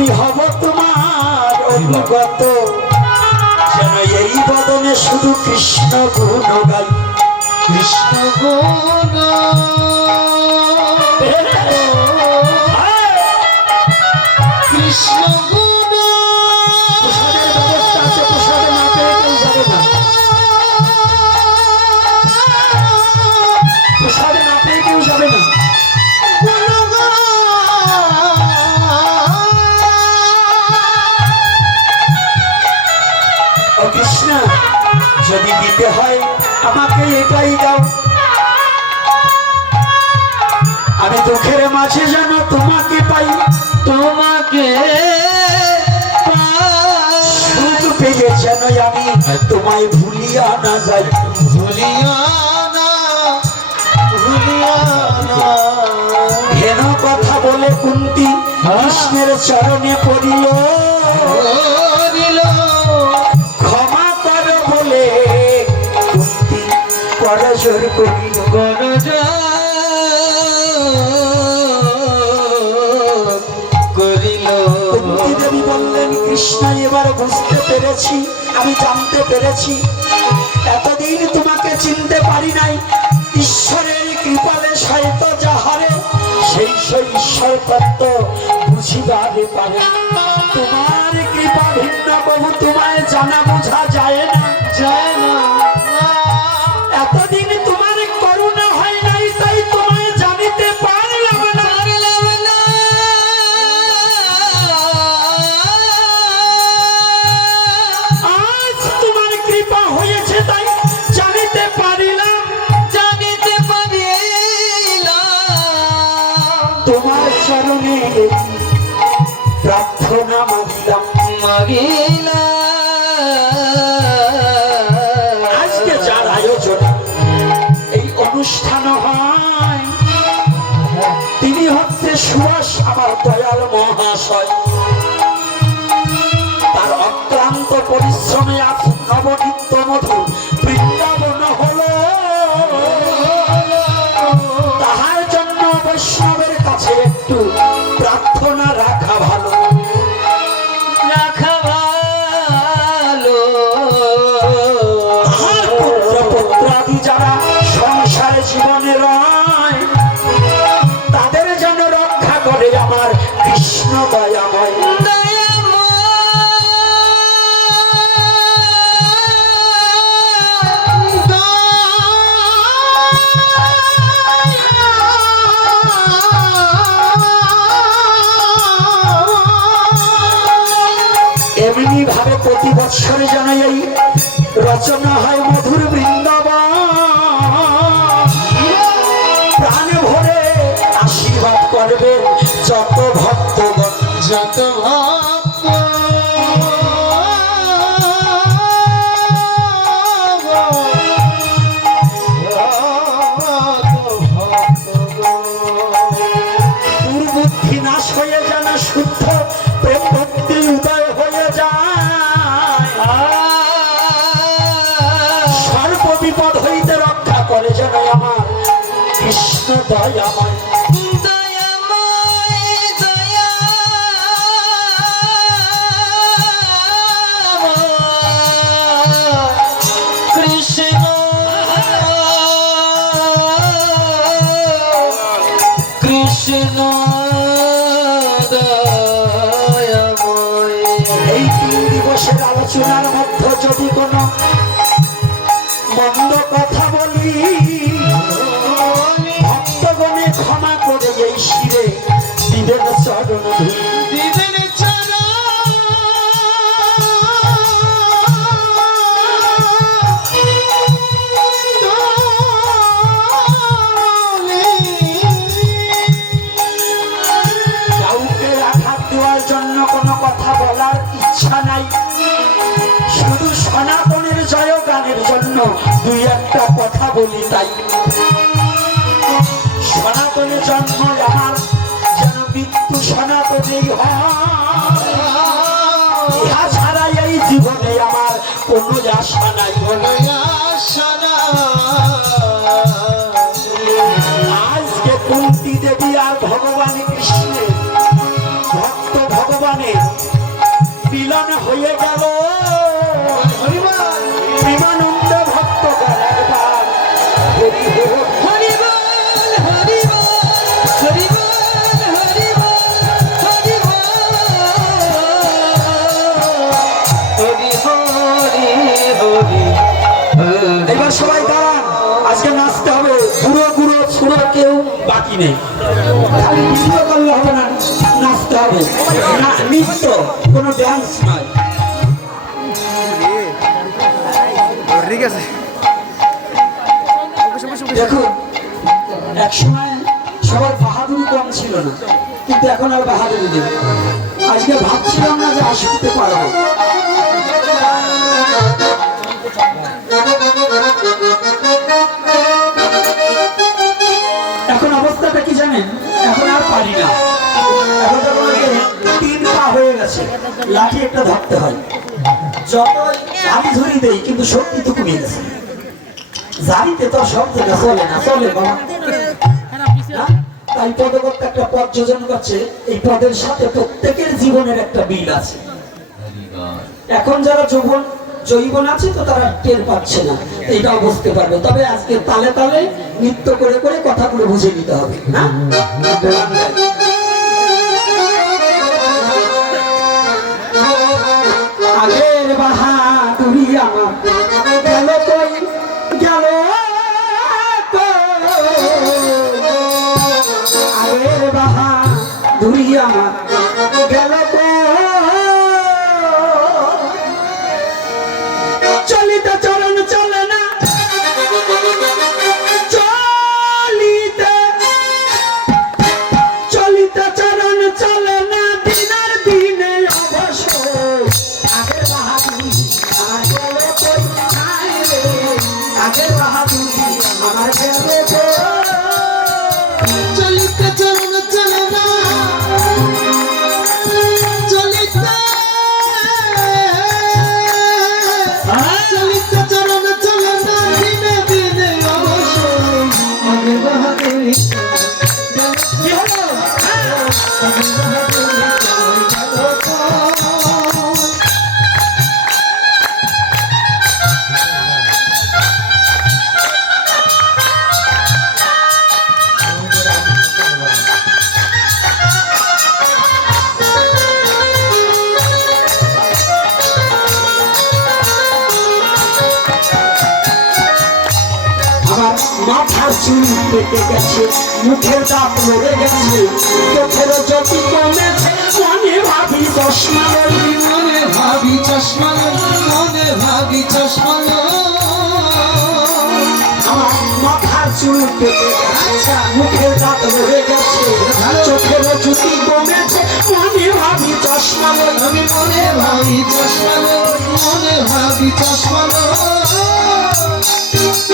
আমি হব তোমার অনুগত, যেন এই বদনে শুধু কৃষ্ণ গুণ গাই। কৃষ্ণ গুণ কৃষ্ণ গুণ। প্রসাদের ব্যবস্থা আছে, প্রসাদে না পেয়ে কেউ যাবে না, প্রসাদে না পেয়ে কেউ যাবে না। ও কৃষ্ণ, যদি দিতে হয় আমাকে এটাই দাও, আমি দুঃখের মাঝে যেন তোমাকে পাই, তোমাকে শুধু পেয়ে যেন আমি তোমায় ভুলিয়া না যাই। ভুলিয়া না ভুলিয়া না। হেন কথা বলে কুন্তি কৃষ্ণের চরণে পড়িল, ক্ষমা কর বলে কুন্তি করজোর করিল। কুন্তি দেবী বললেন, কৃষ্ণ এবার বুঝতে পেরেছি, আমি জানতে পেরেছি, এতদিন তোমাকে চিনতে পারি নাই। ঈশ্বরের কৃপালে হয়তো যাহারে সেই ঈশ্বর তত্ত্ব বুঝিবারে পারে। তোমার কৃপা ভিন্ন বহু, তোমায় জানা বোঝা যায় না, যায় না। এতদিন তোমার করুণা হয় নাই, তাই তোমায় জানিতে পারলাম না। আজ তোমার কৃপা হয়েছে তাই জানিতে পারিলাম, জানিতে পারিলাম। তোমার চরণে প্রার্থনা মাগিলাম। আজকে যার আয়োজন এই অনুষ্ঠান হয়, তিনি হচ্ছে সুভাষ, আমার দয়াল মহাশয়। তার অক্লান্ত পরিশ্রমে আজ নবনিত্য মধুর বৃন্দাবন হলো, তাহার জন্য বৈষ্ণবের কাছে একটু প্রার্থনা রাখা ভালো, রাখা ভালো। তাহার পুত্র পুত্রাদি যারা সংসারে জীবনে রয়, তাদের যেন রক্ষা করে আমার কৃষ্ণ দয়াময়। এমনি ভাবে প্রতি বৎসরে যেন এই রচনা হয় মধুর বৃন্দাবন, প্রাণ ভরে আশীর্বাদ করবেন যত ভক্তগণ। যত ভক্ত দুর্বুদ্ধি নাশ হয়ে যেন শুদ্ধ প্রেম ভক্তি উদয় হয়ে যায়, সর্ব বিপদ হইতে রক্ষা করে যেন আমার কৃষ্ণ দয়াময়। কৃষ্ণ কৃষ্ণ দয়াময়। এই 3 দিবসের আলোচনার মধ্যে যদি কোনো মন্দ কথা বলি, ভক্তগণে ক্ষমা করে এই শিরে দিবেন চরণ ধুলি। দিবেন চরণ কাউকে আঘাত দেওয়ার জন্য কোনো কথা বলার ইচ্ছা নাই, শুধু সনাতনের জয়গানের জন্য 2-1টা কথা বলি। তাই সনাতনের জন্ম আমার, যেন মৃত্যু সনাতনেই হয়, ইহা ছাড়া এই জীবনে আমার কোনো আশা নাই। আজকে কুন্তি দেবী আর ভগবান কৃষ্ণের ভক্ত ভগবানের করি এবার সবাই দাঁড়ান, আজকে নাচতে হবে। বুড়ো বুড়ো ছুড়ো কেউ বাকি নেই, খালি ভিডিও করলে হবে না, নাচতে হবে। না নৃত্য, কোনো ড্যান্স নয়। ঠিক আছে দেখুন, এক সময় সবার বাহাদুরি কম ছিল না, কিন্তু এখন আর বাহাদুরি নেই। আজকে ভাবছিলাম না যে আসতে পারবো। এখন অবস্থাটা কি জানেন, এখন আর পারি না। এখন যখন আগে 3 পা হয়ে গেছে, লাঠি একটা ধরতে হয়। যত ঝাড়ি ঝুড়ি দেই, কিন্তু শক্তি তো কমে গেছে। জারিতে তো সব জায়গা চলে না, চলে বাবা। হ্যাঁ? তাই পদকর্তা একটা পদ যোজন করছে, এই পদের সাথে প্রত্যেকের জীবনের একটা বিল আছে। এখন যারা জৈবন আছে তো তারা টের পাচ্ছে না, এইটাও বুঝতে পারবে। তবে আজকে তালে তালে নৃত্য করে করে কথাগুলো বুঝে নিতে হবে না। আগের বাহাদুরি আমার গেল কই, গেল আগের বাহাদুরি আমার গেল চলিতে চরণ চলে না, চলিতে চলিতে চরণ চলে না, দিনের দিনে অবসর। আগের বাহাদুরি আমার গেল কই, নাই রে আগের বাহাদুরি আমার গেল কই। চলিতে চরণ চলে না চলিতে চলিতে চরণ চলে না দিনে দিনে অবসর আগে বাহাদুরি কি হলো? আমার মাথার চুল পেকে গেছে, মুখের দাঁত লড়ে গেছে, চোখের জ্যোতি কমেছে, মনে ভাবি চশমা লই। মনে ভাবি চশমা মনে ভাবি চশমা আমার মাথার চুল পেকে গেছে, মুখের দাঁত লড়ে গেছে, চোখের জ্যোতি কমেছে, মনে ভাবি চশমা লই। আমি মনে ভাবি চশমা মনে ভাবি চশমা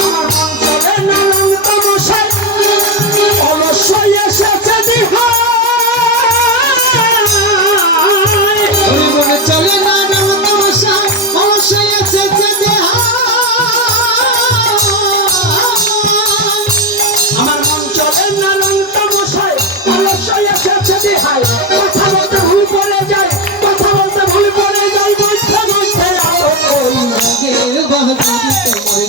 আমার মন চলে না রং তামাশায়, অলস্যই এসেছে দিহায়। মনে চলে না রং তামাশা অবশ্যই এসেছে আমার মন চলে না রং তামাশায়, অলস্যই এসেছে দিহায়। কথা বলতে ভুল পড়ে যায়, কথা বলতে ভুল পড়ে যায়, মধ্যে মধ্যে আপন কই। বাহাদুরি তোমার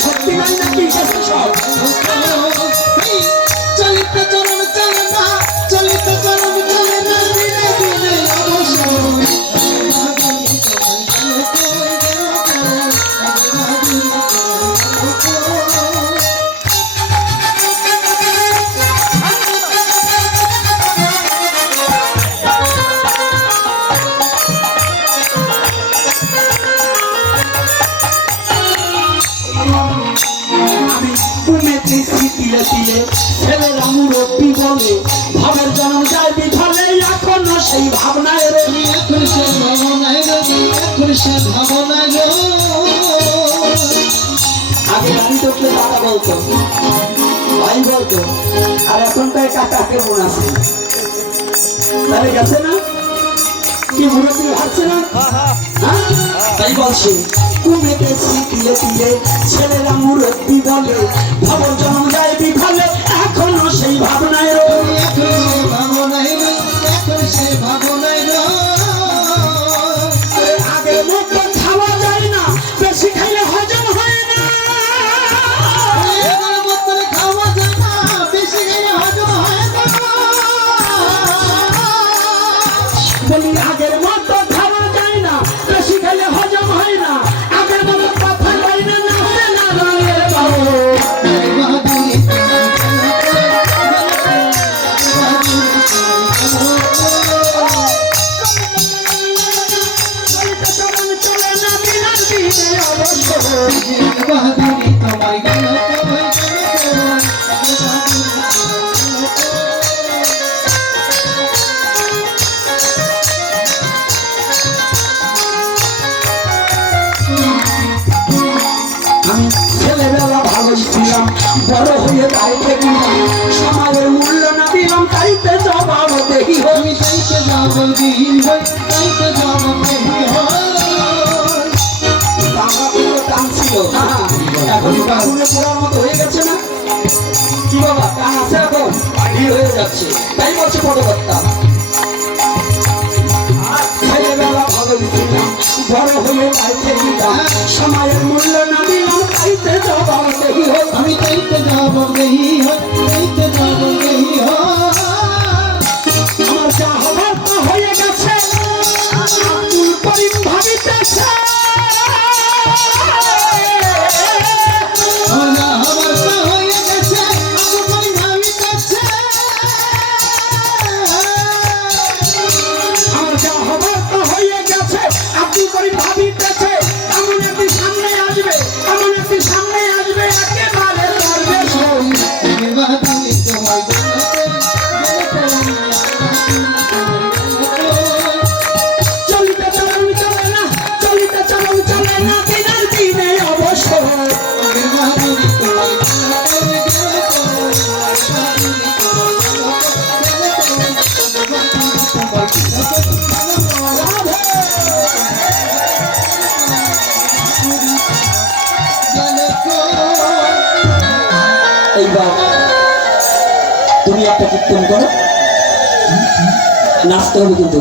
সত্যি নাই নাকি গেছে সব? চলিতে চরণ চলে না চলিতে চরণ চলে না দিনে দিনে অবসর আমি ঘুমেছি তিলে তিলে, ছেলেরা মুরব্বী বলে, ভাবের জন্ম যায় বিফলে, এখনো সেই ভাবনায় রই। এখন সে ভাবনায় রবি এখন সে ভাবনায় আগে গাড়ি ঢুকলে দাদা বলতো, ভাই বলতো, আর এখনকার কাকা কেমন আছে? তাহলে গেছে না? কি মুরব্বী ভাবছে না? হ্যাঁ? তাই বলছে ঘুমেছি তিলে তিলে, ছেলেরা মুরব্বী বলে, ভাবের জন্ম যায় বিফলে, এখনো সেই ভাবনায় রই। এখন সে ভাবনায় এখন সে ভাবনায় আগের মতো খাওয়া যায় না, বেশি খাইলে হজম হয় না। খাওয়া যায় না বেশি খেলে হজম হয় না বলি আগের মতো খাওয়া যায় না, বেশি খাইলে হজম বাহাদুরি তোমায় গেল আমি ছেলেবেলা ভালো ছিলাম, বড় হয়ে তাইতে দিলাম, সময়ের মূল্য না দিলাম, তাইতে জবাব দেহি হই। আমি তাইতে যাব দিহি হই, তাইতে যাব দেহি হই। বাবা পুরো টান ছিল, এখন বাগুনে পোড়ার মতো হয়ে গেছে না? কি বাবা টান আছে এখন? ঢিল হয়ে যাচ্ছে, তাই বলছে পদকর্তা। ছেলেবেলা ভালো ছিলাম, বড় হয়ে তাইতে দিলাম, সময়ের মূল্য না দিলাম, তাইতে জবাব দেহি হই। আমি তাইতে যাব দেহি হই, তাইতে যাব দেহি হই। আমার যা হবার তা হয়ে গেছে, আব্দুল করিম ভাবিতেছে। আমার তো হয়ে গেছে, আমার ভাবিতেছে। আমার যা হবার তা হয়ে গেছে, আব্দুল করিম ভাবিতেছে। এমন একদিন সামনে আসবে, এমন একদিন সামনে আসবে, একেবারে দরবেশ হই। বাহাদুরি তোমায় গেল চলিতে চলন চলে না, চলিতে চলন চলে না, দিনের দিনে অবসর। বাহাদুরি তোমায় এইবার তুমি একটা কীর্তন করো, নাচতে হবে কিন্তু।